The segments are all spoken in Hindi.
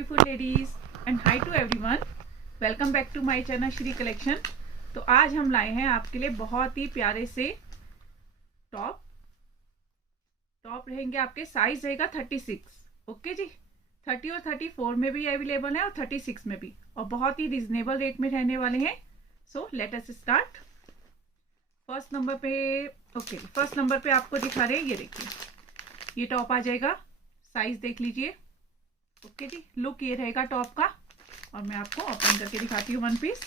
Beautiful ladies and hi to everyone. Welcome back to my channel Shri collection. तो आज हम लाए हैं आपके लिए बहुत ही प्यारे से टॉप रहेंगे। आपके साइज रहेगा 36। ओके जी, 30 और 34 में भी अवेलेबल है और 36 में भी, और बहुत ही रिजनेबल रेट में रहने वाले हैं। So let us start. First number पे आपको दिखा रहे हैं, ये देखिए, ये टॉप आ जाएगा। साइज देख लीजिए। ओके जी, लुक ये रहेगा टॉप का, और मैं आपको ओपन करके दिखाती हूँ वन पीस।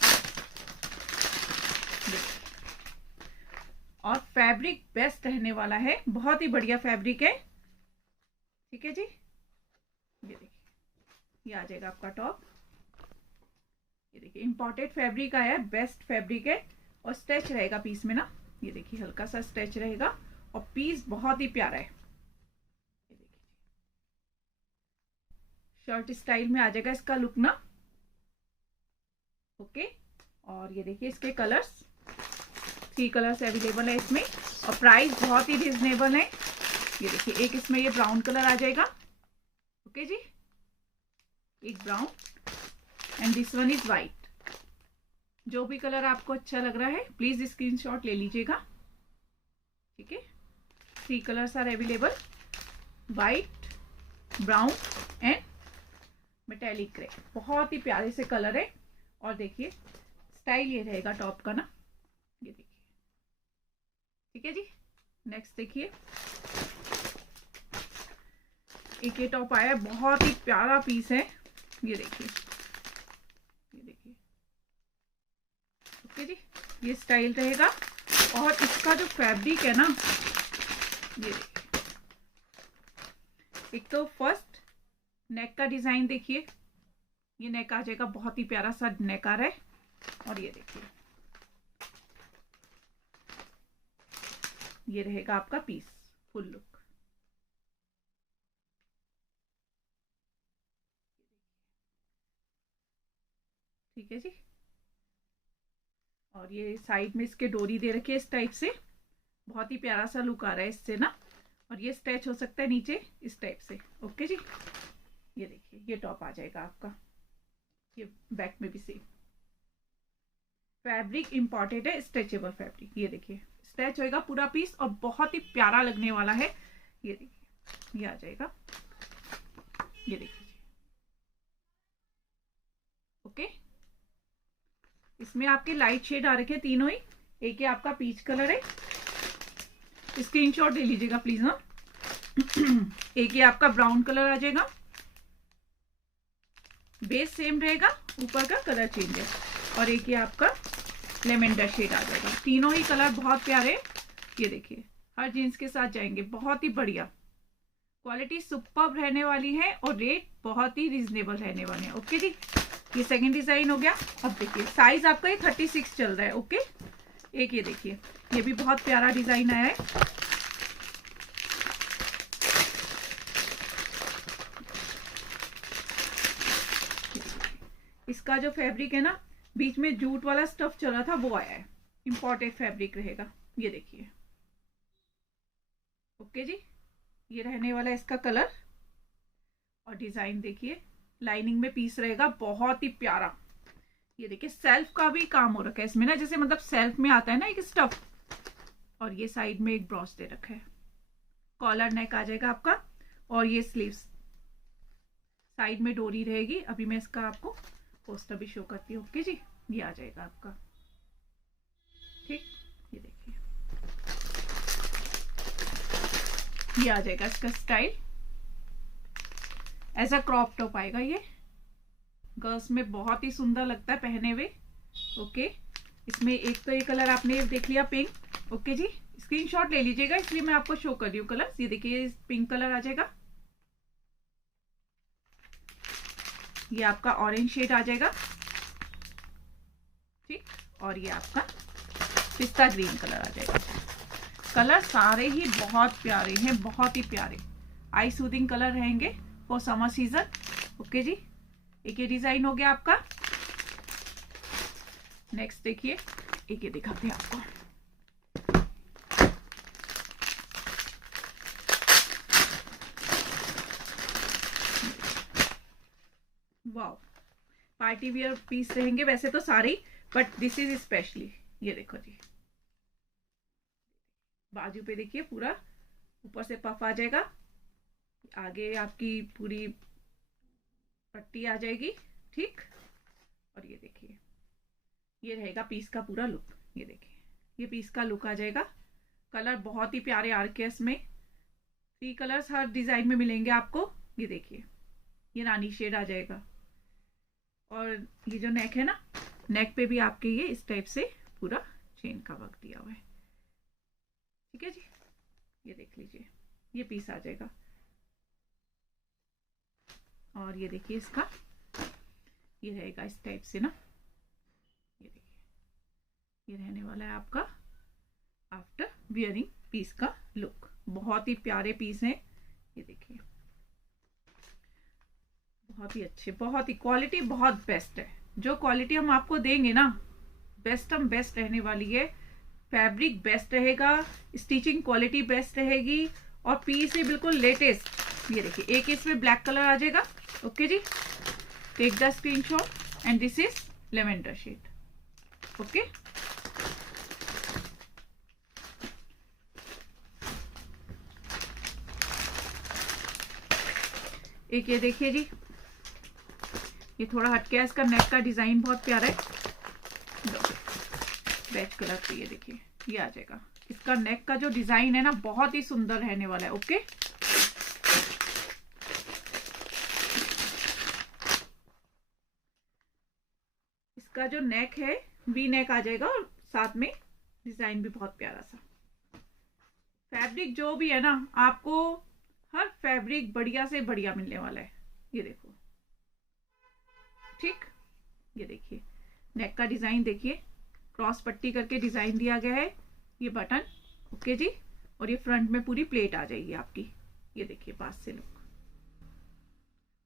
और फैब्रिक बेस्ट रहने वाला है, बहुत ही बढ़िया फैब्रिक है। ठीक है जी, ये देखिए, ये आ जाएगा आपका टॉप। ये देखिए, इंपोर्टेड फैब्रिक आया है, बेस्ट फैब्रिक है, और स्ट्रेच रहेगा पीस में ना। ये देखिए, हल्का सा स्ट्रेच रहेगा, और पीस बहुत ही प्यारा है। शर्ट स्टाइल में आ जाएगा इसका लुक ना। ओके, और ये देखिए इसके कलर्स, 3 कलर्स अवेलेबल है इसमें, और प्राइस बहुत ही रिजनेबल है। ये देखिए, एक इसमें ये ब्राउन कलर आ जाएगा। ओके जी, एक brown and this one is white. जो भी कलर आपको अच्छा लग रहा है प्लीज स्क्रीनशॉट ले लीजिएगा। ठीक है, 3 colours are available, white, brown and metallic grey. बहुत ही प्यारे से कलर है, और देखिए स्टाइल ये रहेगा टॉप का ना। ये देखिए, ठीक है जी। नेक्स्ट देखिए, एक ये टॉप आया है, बहुत ही प्यारा पीस है। ये देखिए, ये देखिए। ओके जी, ये स्टाइल रहेगा, और इसका जो फैब्रिक है ना, ये देखिए, एक तो फर्स्ट नेक का डिजाइन देखिए, ये नेक आ जाएगा, बहुत ही प्यारा सा नेक आ रहा है। और ये देखिए, ये रहेगा आपका पीस, फुल लुक। ठीक है जी, और ये साइड में इसके डोरी दे रखी है इस टाइप से, बहुत ही प्यारा सा लुक आ रहा है इससे ना। और ये स्ट्रेच हो सकता है नीचे इस टाइप से। ओके जी, ये देखिए, ये टॉप आ जाएगा आपका। ये बैक में भी सेम फैब्रिक इंपॉर्टेंट है, स्ट्रेचेबल फैब्रिक। ये देखिए, स्ट्रेच होएगा पूरा पीस, और बहुत ही प्यारा लगने वाला है। ये देखिए, ये आ जाएगा, ये देखिए। ओके, इसमें आपके लाइट शेड आ रखे हैं तीनों ही। एक ये आपका पीच कलर है, स्क्रीनशॉट ले लीजिएगा प्लीज ना। एक ये आपका ब्राउन कलर आ जाएगा, बेस सेम रहेगा, ऊपर का कलर चेंज है। और एक ये आपका लेवेंडर शेड आ जाएगा। तीनों ही कलर बहुत प्यारे। ये देखिए, हर जीन्स के साथ जाएंगे, बहुत ही बढ़िया क्वालिटी, सुपर्ब रहने वाली है, और रेट बहुत ही रिजनेबल रहने वाले हैं। ओके जी, ये सेकंड डिजाइन हो गया। अब देखिए, साइज आपका ये 36 चल रहा है। ओके, एक ये देखिए, ये भी बहुत प्यारा डिजाइन आया है। इसका जो फैब्रिक है ना, बीच में जूट वाला स्टफ चला था, वो आया है, इंपोर्टेड फैब्रिक रहेगा। ये देखिए। ओके जी, ये रहने वाला है इसका कलर, और डिजाइन देखिए, लाइनिंग में पीस रहेगा, बहुत ही प्यारा। ये देखिए, सेल्फ का भी काम हो रखा है इसमें ना, जैसे मतलब सेल्फ में आता है ना एक स्टफ। और ये साइड में एक ब्रॉच दे रखा है, कॉलर नेक आ जाएगा आपका, और ये स्लीव्स, साइड में डोरी रहेगी। अभी मैं इसका आपको पोस्टर भी शो करती हूँ। ओके जी, ये आ जाएगा आपका। ठीक, ये देखिए, ये आ जाएगा इसका स्टाइल, ऐसा क्रॉप टॉप आएगा। ये गर्ल्स में बहुत ही सुंदर लगता है पहने हुए। ओके, इसमें एक तो ये कलर आपने देख लिया, पिंक। ओके जी, स्क्रीनशॉट ले लीजिएगा, इसलिए मैं आपको शो कर रही हूँ कलर। ये देखिए, पिंक कलर आ जाएगा, ये आपका ऑरेंज शेड आ जाएगा। ठीक, और ये आपका पिस्ता ग्रीन कलर आ जाएगा। कलर सारे ही बहुत प्यारे हैं, बहुत ही प्यारे आई सूदिंग कलर रहेंगे फॉर समर सीजन। ओके जी, एक ये डिजाइन हो गया आपका। नेक्स्ट देखिए, एक ये दिखाते हैं आपको, वाओ, पार्टी वियर पीस रहेंगे वैसे तो सारे, बट दिस इज स्पेशली। ये देखो जी, बाजू पे देखिए पूरा ऊपर से पफ आ जाएगा, आगे आपकी पूरी पट्टी आ जाएगी, ठीक। और ये देखिए, ये रहेगा पीस का पूरा लुक। ये देखिए, ये पीस का लुक आ जाएगा। कलर बहुत ही प्यारे आरकेएस में, 3 कलर्स हर डिजाइन में मिलेंगे आपको। ये देखिए, ये रानी शेड आ जाएगा। और ये जो नेक है ना, नेक पे भी आपके ये इस टाइप से पूरा चेन का वर्क दिया हुआ है, ठीक है जी। ये देख लीजिए, ये पीस आ जाएगा। और ये देखिए इसका, ये रहेगा इस टाइप से ना। ये देखिए, ये रहने वाला है आपका आफ्टर वियरिंग पीस का लुक। बहुत ही प्यारे पीस हैं, ये देखिए, बहुत ही अच्छे, बहुत ही क्वालिटी बहुत बेस्ट है। जो क्वालिटी हम आपको देंगे ना, बेस्ट हम बेस्ट रहने वाली है। फैब्रिक बेस्ट रहेगा, स्टिचिंग क्वालिटी बेस्ट रहेगी, और पीस है बिल्कुल लेटेस्ट। ये देखिए, एक इसमें ब्लैक कलर आ जाएगा। ओके जी, take the screenshot and this is lavender shade. Okay, एक ये देखिए जी, ये थोड़ा हटके है, इसका नेक का डिजाइन बहुत प्यारा है। रेड कलर पे ये देखिए, ये आ जाएगा। इसका नेक का जो डिजाइन है ना, बहुत ही सुंदर रहने वाला है। ओके, इसका जो नेक है वी नेक आ जाएगा, और साथ में डिजाइन भी बहुत प्यारा सा। फैब्रिक जो भी है ना, आपको हर फैब्रिक बढ़िया से बढ़िया मिलने वाला है। ये देखो, ठीक। ये देखिए, नेक का डिजाइन देखिए, क्रॉस पट्टी करके डिजाइन दिया गया है। ये बटन, ओके जी। और ये फ्रंट में पूरी प्लेट आ जाएगी आपकी। ये देखिए पास से लुक,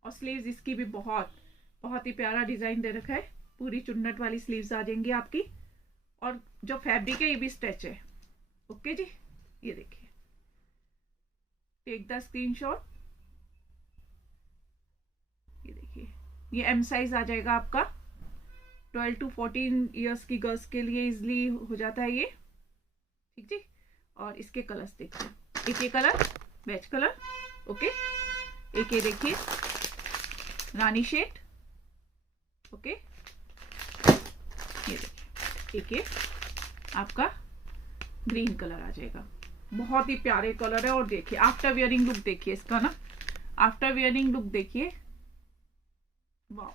और स्लीव्स इसकी भी बहुत बहुत ही प्यारा डिजाइन दे रखा है। पूरी चुन्नट वाली स्लीव्स आ जाएंगी आपकी, और जो फैब्रिक है ये भी स्ट्रेच है। ओके जी, ये देखिए, टेक द स्क्रीनशॉट। ये देखिए, ये एम साइज आ जाएगा आपका। 12 to 14 ईयर्स की गर्ल्स के लिए इजिली हो जाता है ये, ठीक जी। और इसके कलर्स देखिए, एक ये कलर वेज कलर, ओके। एक ये देखिए रानी शेड, ओके। ये देखिए, एक ये आपका ग्रीन कलर आ जाएगा। बहुत ही प्यारे कलर है। और देखिए आफ्टर वियरिंग लुक देखिए इसका ना, आफ्टर वियरिंग लुक देखिए, वाह।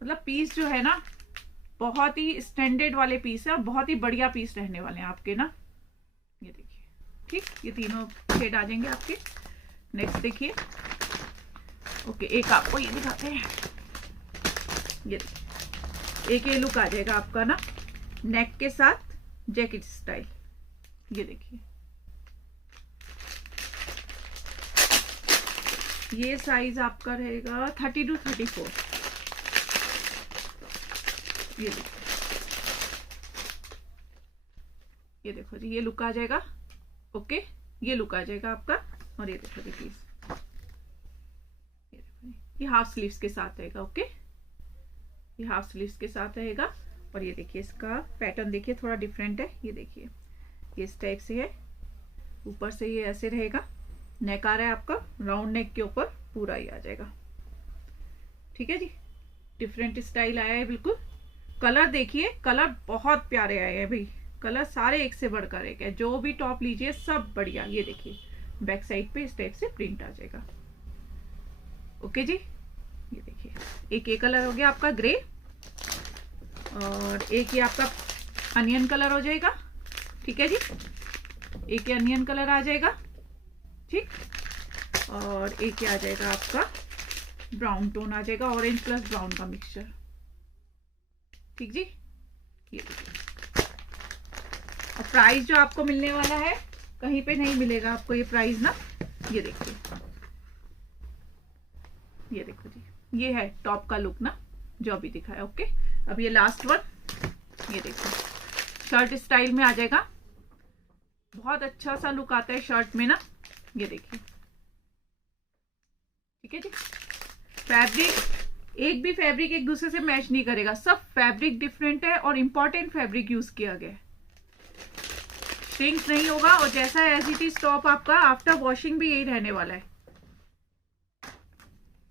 मतलब पीस जो है ना, बहुत ही स्टैंडर्ड वाले पीस है, और बहुत ही बढ़िया पीस रहने वाले हैं आपके ना। ये देखिए, ठीक। ये तीनों शेड आ जाएंगे आपके। नेक्स्ट देखिए, ओके, एक आपको ये दिखाते हैं। ये देखिए, एक ये लुक आ जाएगा आपका ना, नेक के साथ जैकेट स्टाइल। ये देखिए, ये साइज आपका रहेगा 30 to 34। ये देखो, ये देखो जी, ये लुक आ जाएगा। ओके, ये लुक आ जाएगा आपका। और ये देखो जी प्लीज, ये देखो, ये हाफ स्लीव्स के साथ रहेगा। ओके, ये हाफ स्लीव्स के साथ रहेगा। और ये देखिए, इसका पैटर्न देखिए थोड़ा डिफरेंट है। ये देखिए, ये इस टाइप से है, ऊपर से ये ऐसे रहेगा। नेक आ रहा है आपका राउंड नेक के ऊपर, पूरा ही आ जाएगा, ठीक है जी। डिफरेंट स्टाइल आया है बिल्कुल। कलर देखिए, कलर बहुत प्यारे आए हैं भाई, कलर सारे एक से बढ़कर एक है। जो भी टॉप लीजिए सब बढ़िया। ये देखिए, बैक साइड पे इस टाइप से प्रिंट आ जाएगा। ओके जी, ये देखिए, एक ये कलर हो गया आपका ग्रे, और एक ये आपका अनियन कलर हो जाएगा, ठीक है जी। एक ये अनियन कलर आ जाएगा, ठीक। और एक ये आ जाएगा आपका ब्राउन टोन आ जाएगा, ऑरेंज प्लस ब्राउन का मिक्सचर, ठीक जी। ये देखिए, और प्राइस जो आपको मिलने वाला है, कहीं पे नहीं मिलेगा आपको ये प्राइस ना। ये देखिए, ये देखो जी, ये है टॉप का लुक ना, जो अभी दिखा है। ओके, अब ये लास्ट वन, ये देखो, शर्ट स्टाइल में आ जाएगा। बहुत अच्छा सा लुक आता है शर्ट में ना। ये देखिए, ठीक है जी। फैब्रिक एक भी फैब्रिक एक दूसरे से मैच नहीं करेगा, सब फैब्रिक डिफरेंट है और इंपॉर्टेंट फैब्रिक यूज किया गया है। श्रिंक नहीं होगा और जैसा एज इट इज टॉप आपका आफ्टर वॉशिंग भी यही रहने वाला है।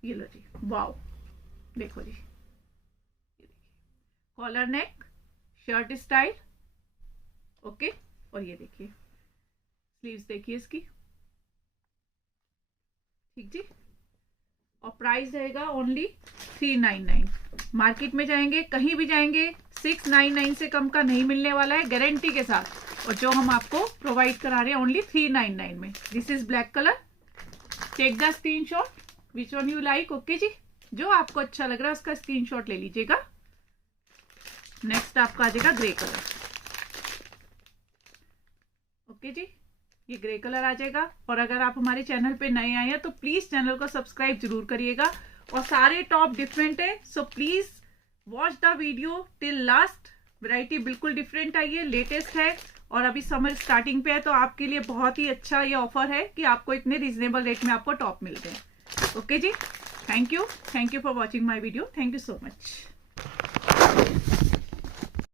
ये लो जी, वाओ, देखो जी, collar neck shirt style, okay. और ये देखिए स्लीव्स देखिए इसकी, ठीक जी। और प्राइस रहेगा ओनली 399। मार्केट में जाएंगे कहीं भी जाएंगे 699 से कम का नहीं मिलने वाला है, गारंटी के साथ। और जो हम आपको प्रोवाइड करा रहे हैं ओनली 399 में। This is black colour, take the screenshot which one you like, okay जी। जो आपको अच्छा लग रहा है उसका स्क्रीनशॉट ले लीजिएगा। नेक्स्ट आपका आ जाएगा ग्रे कलर, ओके जी, ये ग्रे कलर आ जाएगा। और अगर आप हमारे चैनल पे नए आए हैं तो प्लीज चैनल को सब्सक्राइब जरूर करिएगा। और सारे टॉप डिफरेंट है, so please watch the video till last. Variety बिल्कुल डिफरेंट आई है, लेटेस्ट है और अभी समर स्टार्टिंग पे है, तो आपके लिए बहुत ही अच्छा ये ऑफर है कि आपको इतने रिजनेबल रेट में आपको टॉप मिल रहे हैं, ओके जी। Thank you for watching my video, thank you so much.